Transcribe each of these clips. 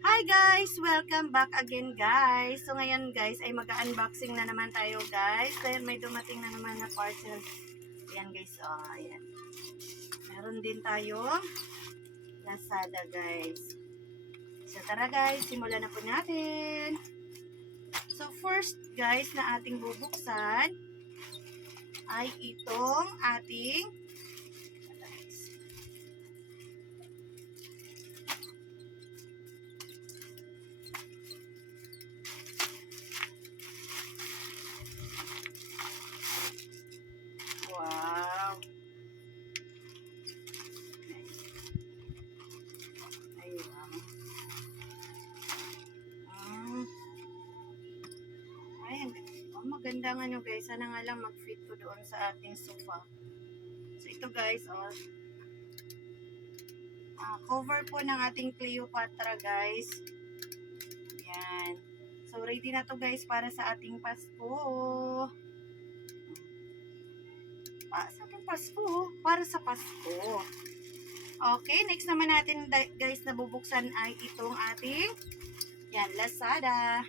Hi guys! Welcome back again guys. So ngayon guys ay mag-unboxing na naman tayo guys. Dahil may dumating na naman na parcel. Ayan guys. Oh, ayan. Meron din tayo Lazada guys. So tara guys, simulan na po natin. So first guys na ating bubuksan ay itong ating wow. Ayun. Ayan. Oh, maganda nga nyo guys. Sana nga lang mag-fit ko doon sa ating sofa. So ito guys, oh. Cover po ng ating Cleopatra guys. Ayan. So ready na to guys para sa ating Pasko. Sa ating Pasko. Para sa Pasko. Okay, next naman natin guys na bubuksan ay itong ating yan, Lazada.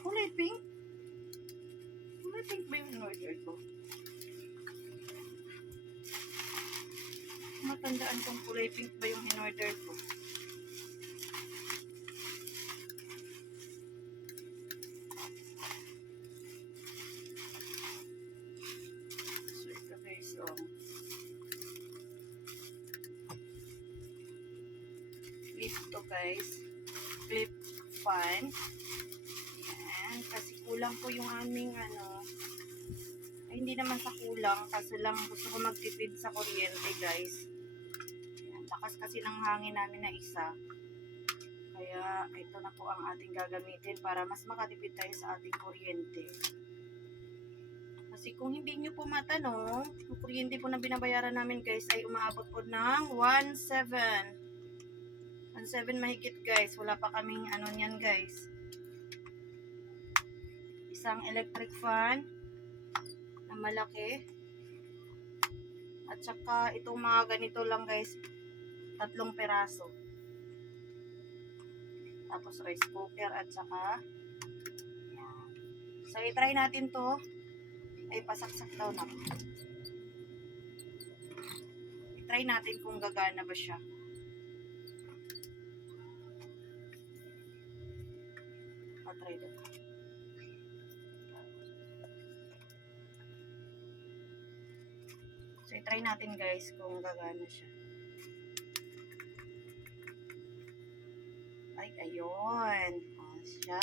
Kulay pink? Kulay pink ba yung in-order ko? Matandaan kung kulay pink ba yung in-order ko. So ito guys, oh. Clip to guys. Clip fan. Ayan. Kasi kulang po yung aming ay, hindi naman sa kulang. Kasi lang gusto ko magtipid sa kuryente guys. Ayan. Lakas kasi ng hangin namin na isa. Kaya ito na po ang ating gagamitin para mas makatipid tayo sa ating kuryente. Kasi kung hindi nyo po matanong, yung kuryente po na binabayaran namin guys ay umaabot po ng 1.7 mahigit guys. Wala pa kaming niyan guys. Isang electric fan na malaki. At saka itong mga ganito lang guys, 3 peraso. Tapos rice cooker at saka yan. So i-try natin to. Ay pasaksak daw na. I-try natin kung gagana ba siya. Pa-try daw. So i-try natin guys kung gagana siya. Ay, ayun. Siya.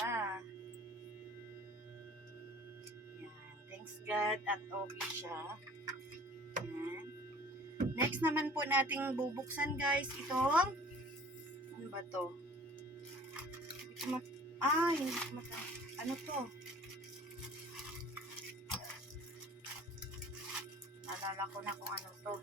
Yan. Thanks God at okay siya. Yan. Next naman po nating bubuksan guys itong ano ba to? Hindi ko mata. Ano to? Naalala ko na kung ano to.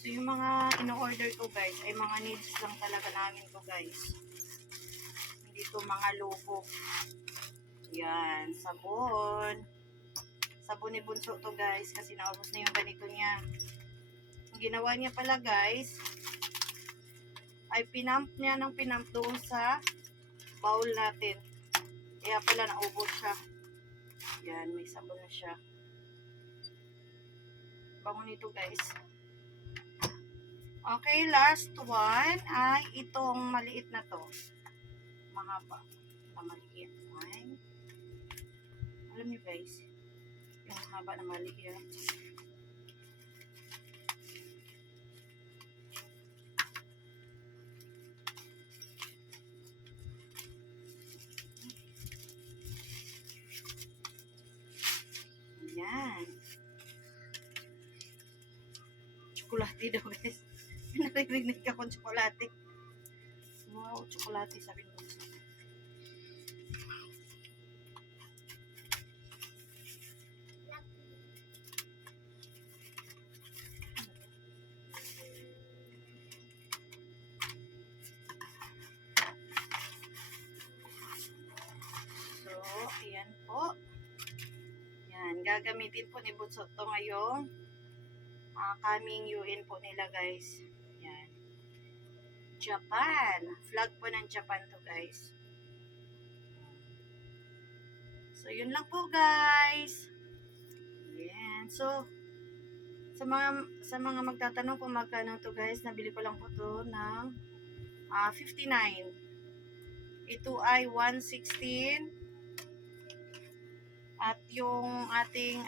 So, yung mga ino-order ko guys, ay mga needs lang talaga namin ko guys. Hindi to mga logo. Yan, sabon. Sabon ni Bunso to guys, kasi naubos na yung ganito niya. Ang ginawa niya pala guys, ay pinump niya ng pinump doon sa bowl natin. Kaya pala naubos siya. Yan, may sabon na siya. Bango nito guys. Okay, last one ay itong maliit na to. Mahaba. Maliit. Ay. Alam niyo guys, yung haba na maliit. Tsokolate daw guys. Naririnig akong tsokolate. Wow, tsokolate sabi ko. So, ayan po. Yan, gagamitin po ni Bunso to ngayong coming UN po nila guys. Yan. Japan. Flag po ng Japan to guys. So, yun lang po guys. Yan. So, sa mga magtatanong kung magkano to guys, nabili ko lang po to ng 59. Ito ay 116. At yung ating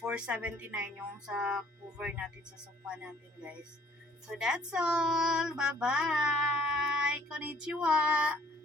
479 yung sa cover natin sa sofa natin guys. So that's all. Bye-bye. Konnichiwa.